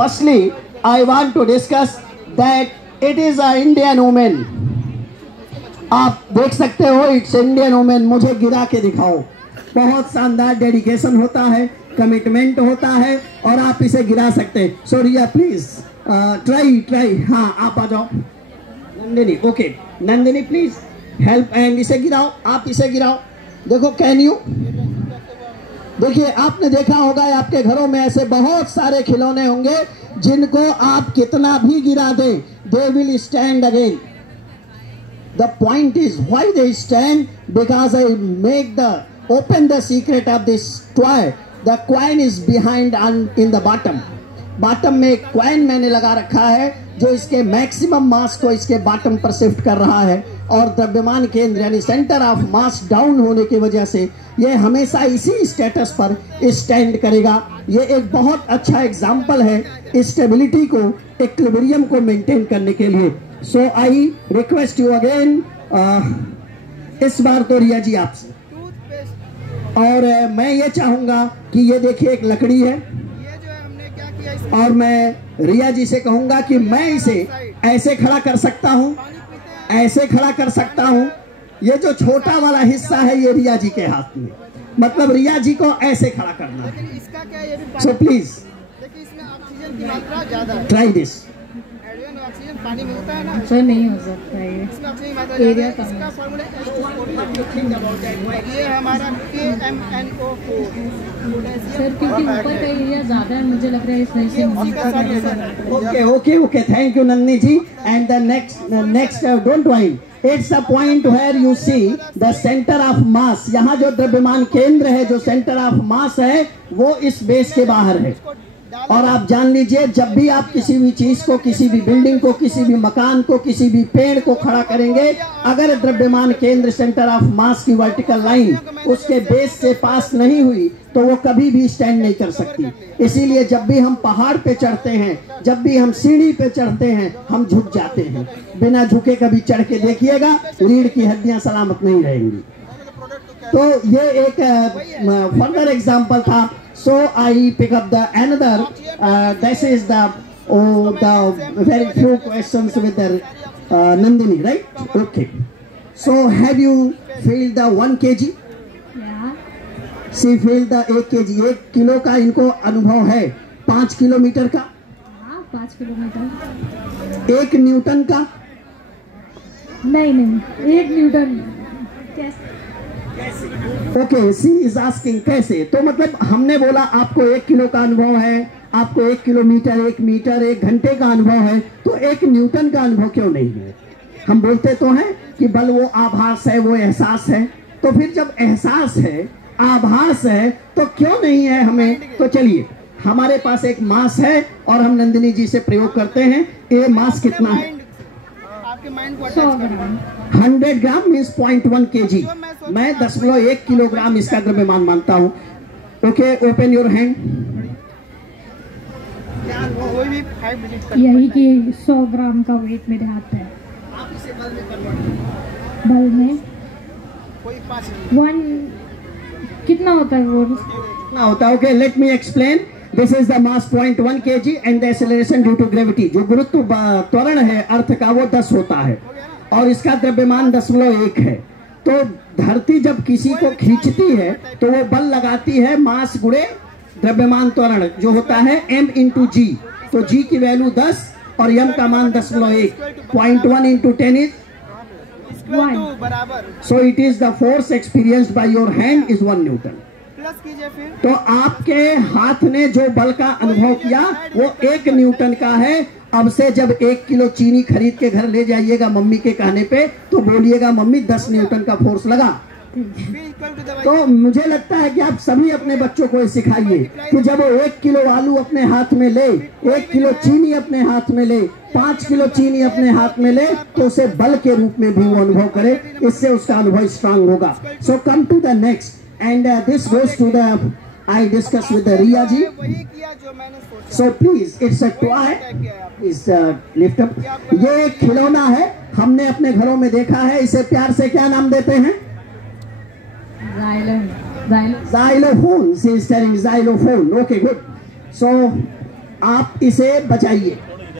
Firstly, I want to discuss that it is a Indian woman. आप देख सकते हो, इट्स इंडियन वुमेन। मुझे गिरा के दिखाओ। बहुत शानदार डेडिकेशन होता है, कमिटमेंट होता है और आप इसे गिरा सकते हैं। सो रिया प्लीज ट्राई। हाँ, आप आ जाओ। Nandini, okay Nandini please help and इसे गिराओ। आप इसे गिराओ। देखो, कैन यू देखिए, आपने देखा होगा आपके घरों में ऐसे बहुत सारे खिलौने होंगे जिनको आप कितना भी गिरा दें, they will stand again. The point is why they stand, because I open the secret of this toy. The coin is behind and in the bottom. Bottom में एक कॉइन मैंने लगा रखा है जो इसके मैक्सिमम मास को इसके बॉटम पर शिफ्ट कर रहा है और द्रव्यमान केंद्र यानी सेंटर ऑफ मास डाउन होने की वजह से ये हमेशा इसी स्टेटस पर स्टैंड करेगा। ये एक बहुत अच्छा एग्जाम्पल है स्टेबिलिटी को, इक्विलिब्रियम को मेंटेन करने के लिए। सो आई रिक्वेस्ट यू अगेन, इस बार तो रिया जी आपसे, और मैं ये चाहूंगा कि ये देखिए एक लकड़ी है और मैं रिया जी से कहूंगा कि मैं इसे ऐसे खड़ा कर सकता हूं, ऐसे खड़ा कर सकता हूं। ये जो छोटा वाला हिस्सा है ये रिया जी के हाथ में, मतलब रिया जी को ऐसे खड़ा करना है। So please try this. पानी मिलता है ना, सर नहीं हो सकता है एरिया कम है। ये हमारा KMNO4 सर, क्योंकि ऊपर का एरिया ज्यादा है, मुझे लग रहा है इस वजह से। Okay thank you Nandini ji. And the next don't worry, it's a point where you see the centre of mass. यहाँ जो द्रव्यमान केंद्र है, जो सेंटर ऑफ मास है, वो इस बेस के बाहर है। और आप जान लीजिए, जब भी आप किसी भी चीज को, किसी भी बिल्डिंग को, किसी भी मकान को, किसी भी पेड़ को खड़ा करेंगे, अगर द्रव्यमान केंद्र सेंटर ऑफ मास की वर्टिकल लाइन उसके बेस से पास नहीं हुई तो वो कभी भी स्टैंड नहीं कर सकती। इसीलिए जब भी हम पहाड़ पे चढ़ते हैं, जब भी हम सीढ़ी पे चढ़ते हैं, हम झुक जाते हैं। बिना झुके कभी चढ़ के देखिएगा, रीढ़ की हड्डियां सलामत नहीं रहेंगी। तो ये एक फर्दर एग्जाम्पल था। So I pick up the another. This is the very few questions with the Nandini, right? Okay. So have you filled the 1 kg? Yeah. She filled the 1 kg. 1 kilo का इनको अनुभव है। 5 kilometre का? हाँ, 5 kilometre. 1 Newton का? नहीं, 1 Newton कैसे? Okay, C is asking कैसे। तो मतलब हमने बोला आपको 1 किलो का अनुभव है, आपको 1 किलोमीटर, 1 मीटर, 1 घंटे का अनुभव है, तो 1 न्यूटन का अनुभव क्यों नहीं है? हम बोलते तो हैं कि बल वो आभास है, वो एहसास है। तो फिर जब एहसास है, आभास है, तो क्यों नहीं है हमें? तो चलिए, हमारे पास एक मास है और हम नंदिनी जी से प्रयोग करते हैं। ये मास कितना है? 100 ग्राम। 100 ग्राम मीन्स 0.1 kg। मैं 0.1 किलोग्राम इसका द्रव्यमान मानता हूँ। Okay, open your hand. यही कि 100 ग्राम का वेट मेरे हाथ में है। बल में 1 कितना होता है? वो कितना होता है? Okay, let me explain. This is the mass 0.1 kg and the acceleration due to gravity. जो गुरुत्व त्वरण है अर्थ का, वो 10 होता है और इसका द्रव्यमान 0.1 है। तो धरती जब किसी को खींचती है तो वो बल लगाती है मास गुणे द्रव्यमान त्वरण, जो होता है m इंटू जी। तो g की वैल्यू 10 और m का मान 0.1। 0.1 into 10 is 1। So it is the force experienced by your hand is 1 Newton. तो आपके हाथ ने जो बल का अनुभव किया वो 1 न्यूटन का है। अब से जब 1 किलो चीनी खरीद के घर ले जाइएगा मम्मी के कहने पे, तो बोलिएगा मम्मी 10 न्यूटन का फोर्स लगा। तो मुझे लगता है कि आप सभी अपने बच्चों को सिखाइए कि जब वो 1 किलो आलू अपने हाथ में ले, 1 किलो चीनी अपने हाथ में ले, 5 किलो चीनी अपने हाथ में ले, तो उसे बल के रूप में भी वो अनुभव करे। इससे उसका अनुभव स्ट्रांग होगा। So come to the next and this goes to the I discuss with the Riya ji. So please, it's a toy. Is lift up. ये एक खिलौना है, हमने अपने घरों में देखा है। इसे प्यार से क्या नाम देते हैं? Xylophone. Xylophone. She is telling xylophone. Okay, good. So आप इसे बचाइए।